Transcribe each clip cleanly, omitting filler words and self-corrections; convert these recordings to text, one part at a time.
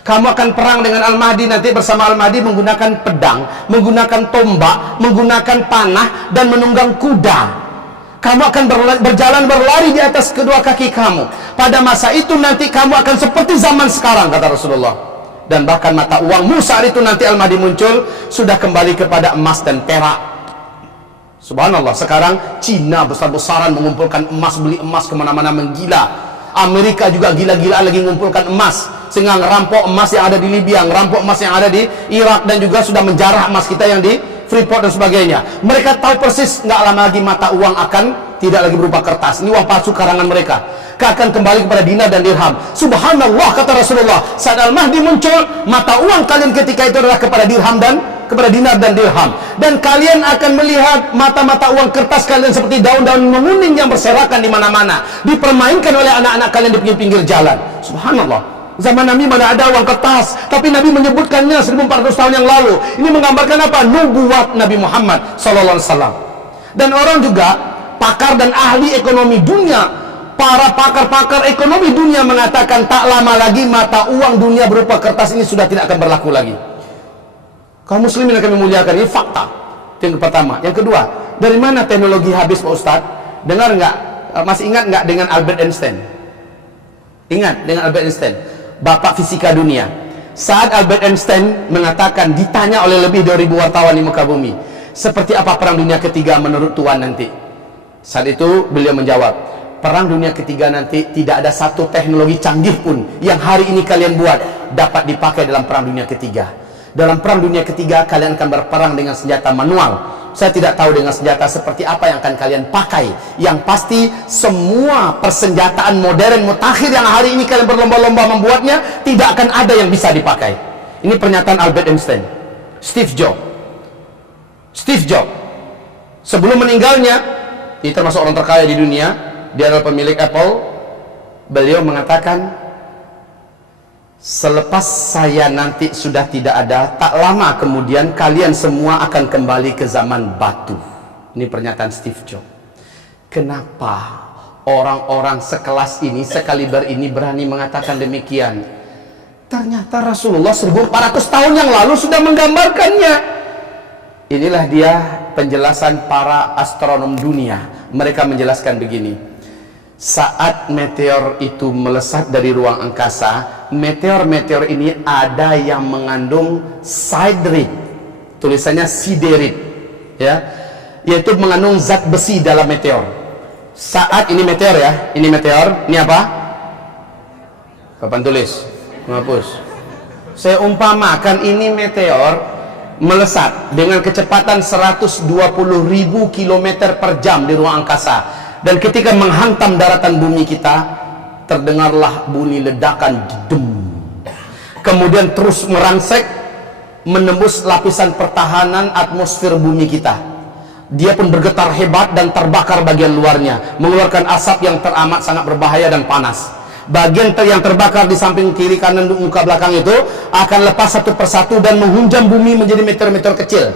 Kamu akan perang dengan Al-Mahdi nanti bersama Al-Mahdi menggunakan pedang, menggunakan tombak, menggunakan panah, dan menunggang kuda. Kamu akan berjalan berlari di atas kedua kaki kamu. Pada masa itu nanti kamu akan seperti zaman sekarang, kata Rasulullah. Dan bahkan mata uangmu saat itu nanti Al-Mahdi muncul sudah kembali kepada emas dan perak. Subhanallah, sekarang Cina besar-besaran mengumpulkan emas, beli emas kemana-mana menggila. Amerika juga gila-gilaan lagi mengumpulkan emas, sehingga ngerampok emas yang ada di Libya, ngerampok emas yang ada di Irak, dan juga sudah menjarah emas kita yang di Freeport dan sebagainya. Mereka tahu persis nggak lama lagi mata uang akan tidak lagi berupa kertas. Ini uang palsu karangan mereka. Akan kembali kepada dinar dan dirham. Subhanallah, kata Rasulullah, saat Al-Mahdi muncul, mata uang kalian ketika itu adalah kepada dirham dan kepada dinar dan dirham, dan kalian akan melihat mata-mata uang kertas kalian seperti daun-daun menguning yang berserakan di mana-mana, dipermainkan oleh anak-anak kalian di pinggir-pinggir jalan. Subhanallah, zaman Nabi mana ada uang kertas, tapi Nabi menyebutkannya 1400 tahun yang lalu. Ini menggambarkan apa? Nubuat Nabi Muhammad SAW. Dan orang juga, pakar dan ahli ekonomi dunia, para pakar-pakar ekonomi dunia mengatakan tak lama lagi mata uang dunia berupa kertas ini sudah tidak akan berlaku lagi. Kaum muslimin akan memuliakan, ini fakta. Itu yang pertama. Yang kedua, dari mana teknologi habis, Pak Ustadz? Dengar nggak? Masih ingat nggak dengan Albert Einstein? Ingat dengan Albert Einstein, bapak fisika dunia. Saat Albert Einstein mengatakan, ditanya oleh lebih dari 2.000 wartawan di muka bumi, seperti apa perang dunia ketiga menurut Tuhan nanti? Saat itu beliau menjawab, perang dunia ketiga nanti tidak ada satu teknologi canggih pun yang hari ini kalian buat dapat dipakai dalam perang dunia ketiga. Dalam perang dunia ketiga kalian akan berperang dengan senjata manual. Saya tidak tahu dengan senjata seperti apa yang akan kalian pakai. Yang pasti semua persenjataan modern mutakhir yang hari ini kalian berlomba-lomba membuatnya tidak akan ada yang bisa dipakai. Ini pernyataan Albert Einstein. Steve Jobs sebelum meninggalnya, ini termasuk orang terkaya di dunia, dia adalah pemilik Apple. Beliau mengatakan, selepas saya nanti sudah tidak ada, tak lama kemudian kalian semua akan kembali ke zaman batu. Ini pernyataan Steve Jobs. Kenapa orang-orang sekelas ini, sekaliber ini berani mengatakan demikian? Ternyata Rasulullah 1400 tahun yang lalu sudah menggambarkannya. Inilah dia penjelasan para astronom dunia. Mereka menjelaskan begini, saat meteor itu melesat dari ruang angkasa, meteor-meteor ini ada yang mengandung siderit, tulisannya siderit, ya, yaitu mengandung zat besi dalam meteor. Saat ini meteor, ya, ini meteor, ini apa? Papan tulis, menghapus. Saya umpamakan ini meteor melesat dengan kecepatan 120.000 km per jam di ruang angkasa. Dan ketika menghantam daratan bumi kita, terdengarlah bunyi ledakan, dem. Kemudian terus merangsek, menembus lapisan pertahanan atmosfer bumi kita. Dia pun bergetar hebat dan terbakar bagian luarnya, mengeluarkan asap yang teramat sangat berbahaya dan panas. Bagian yang terbakar di samping kiri kanan muka belakang itu akan lepas satu persatu dan menghunjam bumi menjadi meteor-meteor kecil.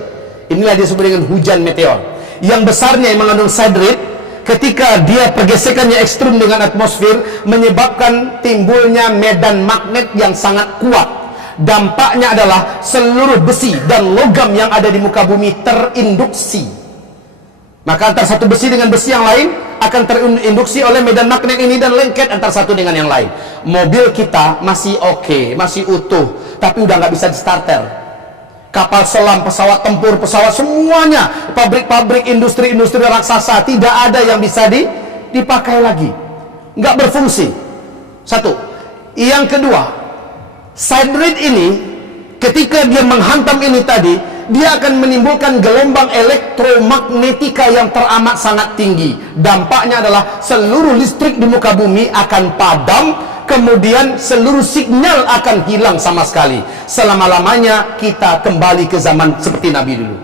Inilah disebut dengan hujan meteor. Yang besarnya yang mengandung siderit, ketika dia pergesekannya ekstrim dengan atmosfer, menyebabkan timbulnya medan magnet yang sangat kuat. Dampaknya adalah seluruh besi dan logam yang ada di muka bumi terinduksi. Maka antara satu besi dengan besi yang lain akan terinduksi oleh medan magnet ini dan lengket antara satu dengan yang lain. Mobil kita masih oke, masih utuh, tapi udah nggak bisa di starter. Kapal selam, pesawat tempur, pesawat, semuanya, pabrik-pabrik, industri-industri raksasa, tidak ada yang bisa dipakai lagi, nggak berfungsi. Satu. Yang kedua, siderit ini ketika dia menghantam ini tadi, dia akan menimbulkan gelombang elektromagnetika yang teramat sangat tinggi. Dampaknya adalah seluruh listrik di muka bumi akan padam, kemudian seluruh sinyal akan hilang sama sekali. Selama-lamanya kita kembali ke zaman seperti Nabi dulu.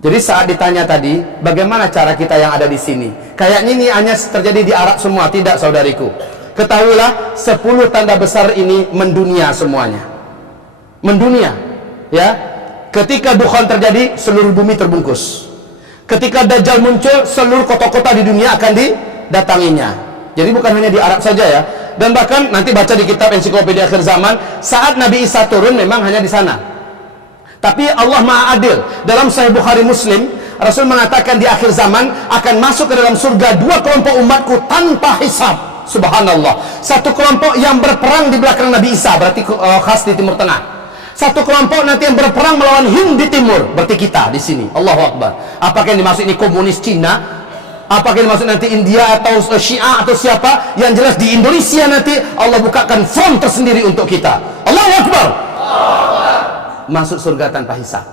Jadi saat ditanya tadi, bagaimana cara kita yang ada di sini? Kayaknya ini hanya terjadi di Arab semua. Tidak, saudariku. Ketahuilah, 10 tanda besar ini mendunia semuanya. Mendunia, ya. Ketika dukhan terjadi, seluruh bumi terbungkus. Ketika Dajjal muncul, seluruh kota-kota di dunia akan didatanginya. Jadi bukan hanya di Arab saja, ya. Dan bahkan nanti baca di kitab ensiklopedia akhir zaman, saat Nabi Isa turun memang hanya di sana. Tapi Allah Maha Adil. Dalam Sahih Bukhari Muslim, Rasul mengatakan di akhir zaman akan masuk ke dalam surga dua kelompok umatku tanpa hisab. Subhanallah. Satu kelompok yang berperang di belakang Nabi Isa, berarti khas di Timur Tengah. Satu kelompok nanti yang berperang melawan Hind di timur, berarti kita di sini. Allahu Akbar. Apakah yang dimaksud ini komunis Cina? Apakah yang dimaksud nanti India atau Syiah atau siapa? Yang jelas di Indonesia nanti Allah bukakan front tersendiri untuk kita. Allahu Akbar. Masuk surga tanpa hisab.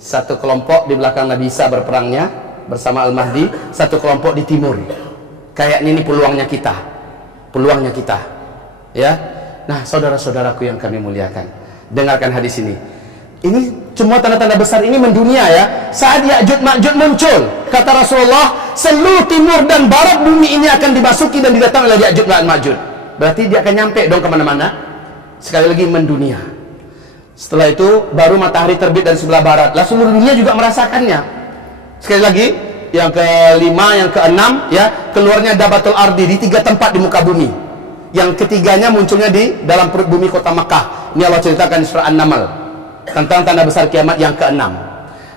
Satu kelompok di belakang Nabi Isa berperangnya bersama Al-Mahdi, satu kelompok di timur. Kayaknya ini peluangnya kita. Peluangnya kita. Ya. Nah, saudara-saudaraku yang kami muliakan, dengarkan hadis ini. Ini semua tanda-tanda besar ini mendunia ya. Saat Ya'juj Ma'juj muncul, kata Rasulullah, seluruh timur dan barat bumi ini akan dimasuki dan didatangi oleh Ya'juj dan Ma'juj. Berarti dia akan nyampe dong kemana-mana. Sekali lagi mendunia. Setelah itu baru matahari terbit dari sebelah barat. Lah seluruh dunia juga merasakannya. Sekali lagi, yang kelima, yang keenam ya, keluarnya Dabatul Ardi di 3 tempat di muka bumi. Yang ketiganya munculnya di dalam perut bumi kota Makkah. Ini Allah ceritakan di surah An-Naml tentang tanda besar kiamat yang keenam.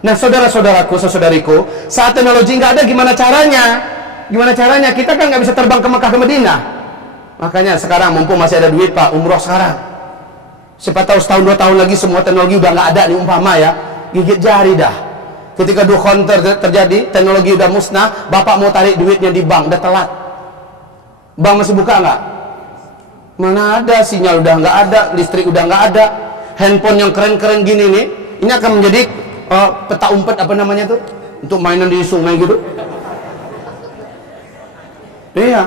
Nah, saudara-saudaraku, saudariku, saat teknologi nggak ada, gimana caranya? Gimana caranya? Kita kan nggak bisa terbang ke Makkah ke Madinah. Makanya sekarang mumpung masih ada duit, Pak, umroh sekarang. Siapa tahu setahun 2 tahun lagi semua teknologi udah nggak ada nih, umpama ya, gigit jari dah. Ketika dukhon terjadi, teknologi udah musnah, Bapak mau tarik duitnya di bank, udah telat. Bank masih buka nggak? Mana ada, sinyal udah nggak ada, listrik udah nggak ada. Handphone yang keren-keren gini nih, ini akan menjadi peta umpet apa namanya tuh, untuk mainan di sungai gitu. Iya,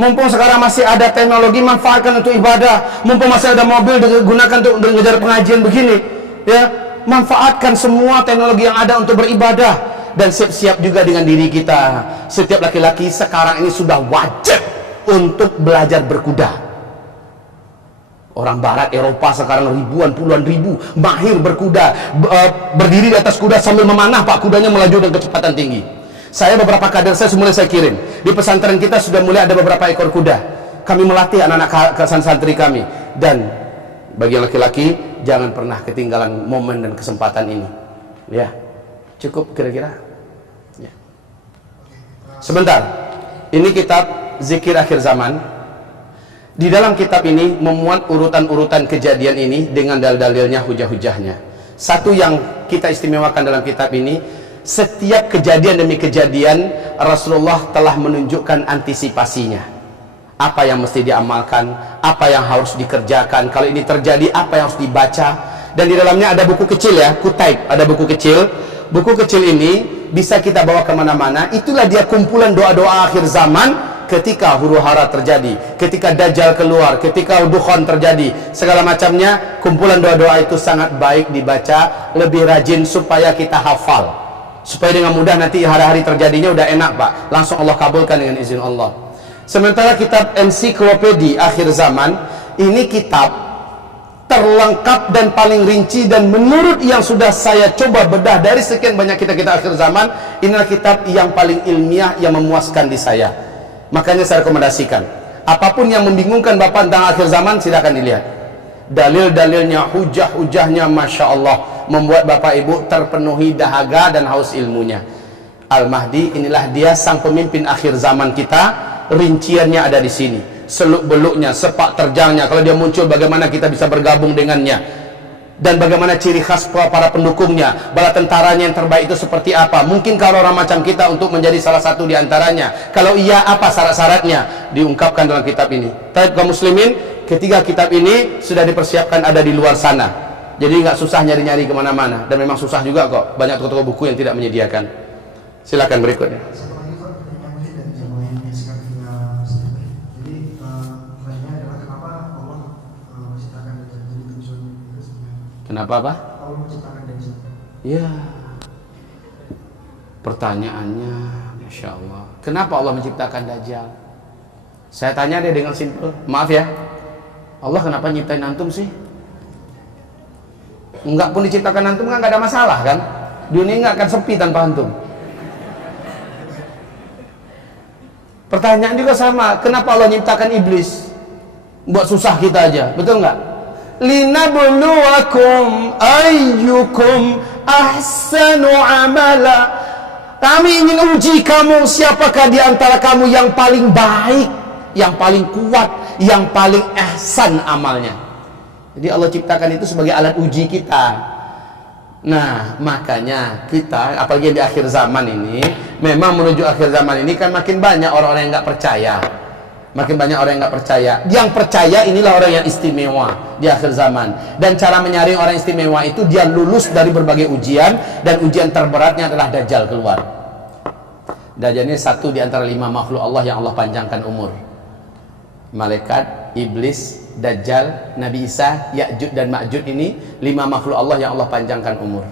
mumpung sekarang masih ada teknologi, manfaatkan untuk ibadah. Mumpung masih ada mobil digunakan untuk mengejar pengajian begini, ya, manfaatkan semua teknologi yang ada untuk beribadah. Dan siap-siap juga dengan diri kita. Setiap laki-laki sekarang ini sudah wajib untuk belajar berkuda. Orang barat, Eropa sekarang ribuan, puluhan ribu mahir berkuda, berdiri di atas kuda sambil memanah, Pak, kudanya melaju dengan kecepatan tinggi. Saya beberapa kader saya mulai saya kirim. Di pesantren kita sudah mulai ada beberapa ekor kuda. Kami melatih anak-anak santri kami. Dan bagi laki-laki, jangan pernah ketinggalan momen dan kesempatan ini. Ya, cukup kira-kira. Ya. Sebentar. Ini kitab Zikir Akhir Zaman. Di dalam kitab ini memuat urutan-urutan kejadian ini dengan dalil-dalilnya, hujah-hujahnya. Satu yang kita istimewakan dalam kitab ini, setiap kejadian demi kejadian Rasulullah telah menunjukkan antisipasinya. Apa yang mesti diamalkan, apa yang harus dikerjakan, kalau ini terjadi apa yang harus dibaca. Dan di dalamnya ada buku kecil ya, kutaib, ada buku kecil. Buku kecil ini bisa kita bawa kemana-mana. Itulah dia kumpulan doa-doa akhir zaman. Ketika huru-hara terjadi, ketika Dajjal keluar, ketika dukhon terjadi, segala macamnya, kumpulan doa-doa itu sangat baik dibaca, lebih rajin supaya kita hafal, supaya dengan mudah nanti hari-hari terjadinya udah enak, Pak, langsung Allah kabulkan dengan izin Allah. Sementara kitab ensiklopedia akhir zaman ini kitab terlengkap dan paling rinci, dan menurut yang sudah saya coba bedah dari sekian banyak kitab-kitab akhir zaman, inilah kitab yang paling ilmiah, yang memuaskan di saya. Makanya saya rekomendasikan, apapun yang membingungkan Bapak tentang akhir zaman, silakan dilihat. Dalil-dalilnya, hujah-hujahnya, Masya Allah, membuat Bapak Ibu terpenuhi dahaga dan haus ilmunya. Al-Mahdi, inilah dia sang pemimpin akhir zaman kita. Rinciannya ada di sini, seluk-beluknya, sepak terjangnya. Kalau dia muncul, bagaimana kita bisa bergabung dengannya, dan bagaimana ciri khas para pendukungnya, bala tentaranya yang terbaik itu seperti apa. Mungkin kalau orang macam kita untuk menjadi salah satu di antaranya? Kalau iya, apa syarat-syaratnya? Diungkapkan dalam kitab ini. Tapi kaum muslimin, ketiga kitab ini sudah dipersiapkan ada di luar sana. Jadi nggak susah nyari-nyari kemana-mana. Dan memang susah juga kok, banyak toko-toko buku yang tidak menyediakan. Silakan berikutnya. Kenapa, Pak? Allah menciptakan Dajjal. Ya. Pertanyaannya, Masya Allah, kenapa Allah menciptakan Dajjal? Saya tanya dia dengan simpel, maaf ya, Allah kenapa nyiptain antum sih? Enggak pun diciptakan antum kan nggak ada masalah kan? Dunia nggak akan sepi tanpa antum. Pertanyaan juga sama, kenapa Allah nyiptakan iblis? Buat susah kita aja, betul nggak? Linabluwakum ayyukum ahsanu amala. Kami ingin uji kamu, siapakah di antara kamu yang paling baik, yang paling kuat, yang paling ihsan amalnya. Jadi Allah ciptakan itu sebagai alat uji kita. Nah, makanya kita, apalagi di akhir zaman ini, memang menuju akhir zaman ini kan makin banyak orang-orang yang nggak percaya. Makin banyak orang yang nggak percaya. Yang percaya inilah orang yang istimewa di akhir zaman. Dan cara menyaring orang istimewa itu dia lulus dari berbagai ujian, dan ujian terberatnya adalah Dajjal keluar. Dajjal ini satu di antara 5 makhluk Allah yang Allah panjangkan umur. Malaikat, iblis, Dajjal, Nabi Isa, Ya'juj dan Ma'juj ini 5 makhluk Allah yang Allah panjangkan umur.